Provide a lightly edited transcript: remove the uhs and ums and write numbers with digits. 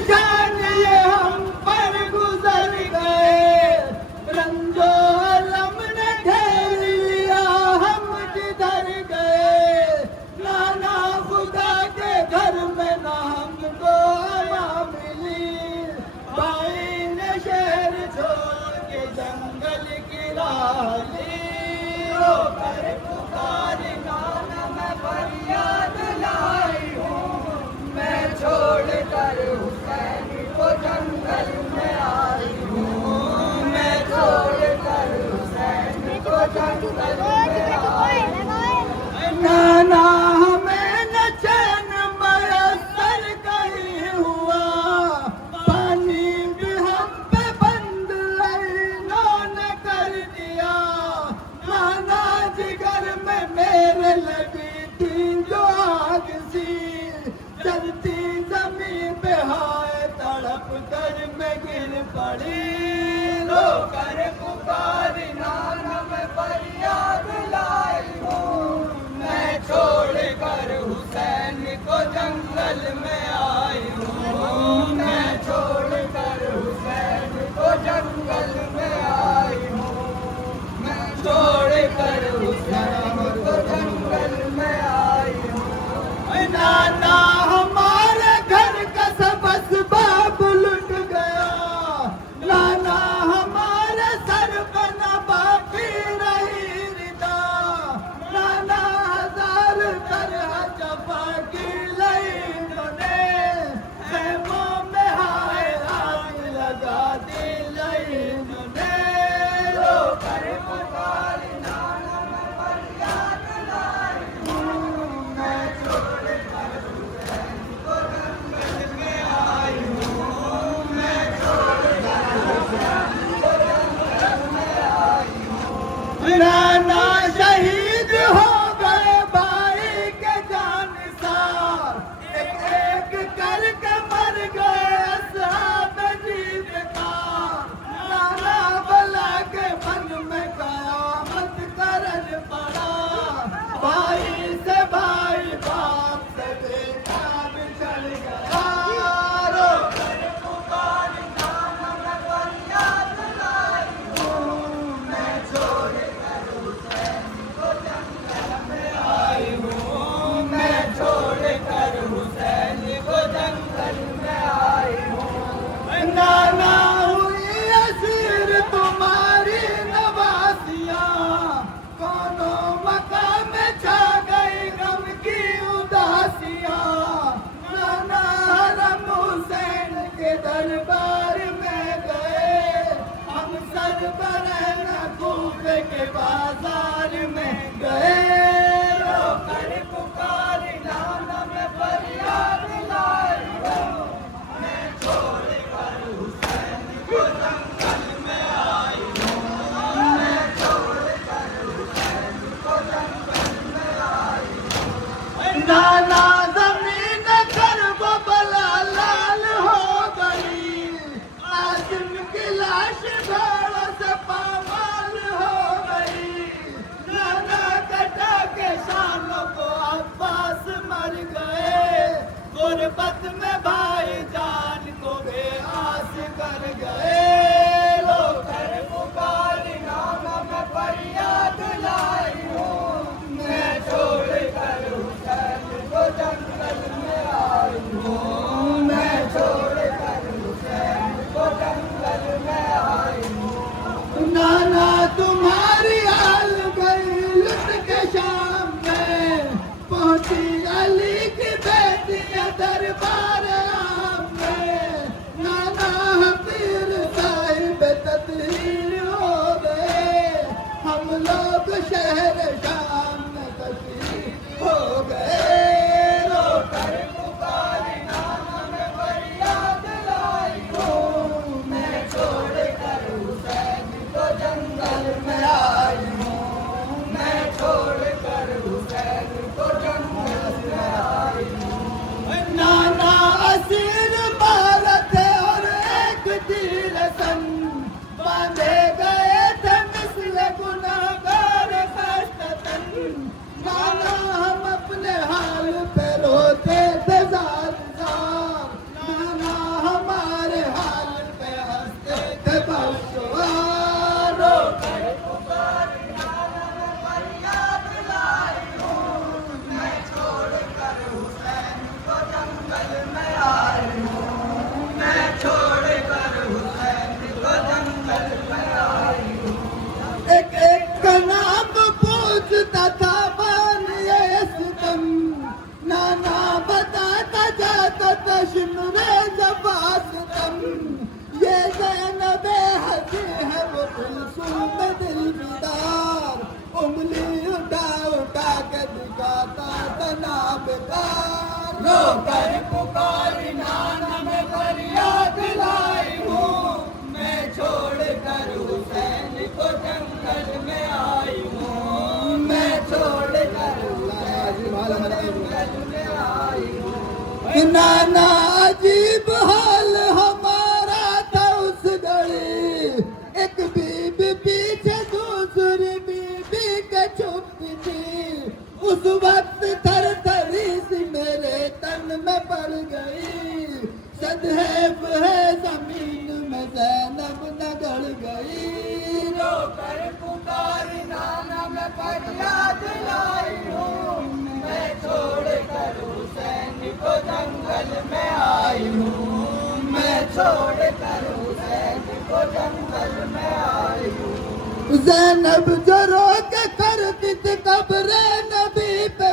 शान ये हम पर गुजर गए, रंजो अलम ने घेर लिया हम जिधर गए। नाना खुदा के घर में ना हमको हवा मिली, भाई ने शहर छोड़ के जंगल की राह ली। रो कर पुकारी नाना मैं फरियाद लाई हूँ, मैं छोड़ कर हुसैन को जंगल में आई हूँ, मैं छोड़ कर हुसैन को जंगल में आई हूँ। नाना हमें न चैन मयसर कहीं हुआ, पानी भी हम पे बंद इन्होंने कर दिया। नाना जिगर में मेरे लगी थी जो आग सी, चलती जमीन पे हाय तड़प कर मैं गिर पड़ी। रो कर पुकारी नाना मैं फरियाद लाई हूँ, मैं छोड़ कर हुसैन को जंगल में आई हूँ, मैं छोड़ कर हुसैन को जंगल में आई हूँ, मैं छोड़ कर हुसैन को जंगल में आई हूँ। नाना हमारे घर का सब असबाब लुट गया, नाना हमारे सर पर न बाकी रही रिदा। नाना हजार तरह जफा की लाइनों ने खेमों में हाय आग लगा दी लाइनों ने। रो कर पुकारी नाना मैं फरियाद लाई हूँ, मैं छोड़ कर हुसैन को जंगल में आई हूँ, मैं छोड़ कर हुसैन को जंगल में आई हूँ। नाना शहीद हो गए भाई के जानिसार, एक एक करके मर गए असहाब जीत का। नाना भला के मन में कयामत करन पड़ा, भाई से भाई बाप से बेटा बिछड़ गया। रो कर पुकारी नाना मैं फरियाद लाई हूँ, मैं छोड़ कर हुसैन को जंगल में आई हूँ, मैं छोड़ कर हुसैन को जंगल में आई हूँ। नाना हुई असीर तुम्हारी नवासियाँ, कोनो मकाम में छा गई गम की उदासियाँ। नाना हरम हुसैन के दरबार में गए, हम सर बरहना कूफे के बाजार में गए। रो कर पुकारी नाना मैं फरियाद लाई हूँ, मैं छोड़ कर हुसैन को जंगल में आई हूँ, मैं छोड़ कर हुसैन को जंगल में आई हूँ। नाना जमीन करब बला लाल हो गई, आसिम की लाश घोड़ों से पामाल हो गई। नाना कटा के शानों को अब्बास मर गए, गुरबत में भाई जान को बेआस कर गए। रो कर पुकारी नाना मैं फरियाद लाई हूँ, मैं छोड़ कर हुसैन को जंगल में आई हूँ, मैं छोड़ कर हुसैन को जंगल में आई हूँ। नाना तुम्हारी हाल गई लुट के शाम में, पहुंची अली की बेटियां दरबार आम में। नाना हफीर साहिब तदहीर हो गए, हम लोग शहर शाम में तशरीफ हो गए। रो कर पुकारी नाना मैं फरियाद लाई हूँ, मैं छोड़ कर हुसैन को जंगल में आई हूँ, मैं छोड़ कर हुसैन को जंगल में आई हूँ। नाना नाना अजीब हाल हमारा था उस घड़ी, एक बीबी पीछे दूसरी बीबी के छुपती थी। उस वक्त थर थरी सी मेरे तन में पड़ गई, सदैव है जमीन में ज़ैनब न गड़ गई। रो कर पुकारी नाना मैं फरियाद लाई हूँ, मैं छोड़ कर हुसैन को जंगल में आई हूँ, मैं छोड़ कर हुसैन को जंगल में आई हूँ। ज़ैनब जो रो के करती थी कब्र नबी पे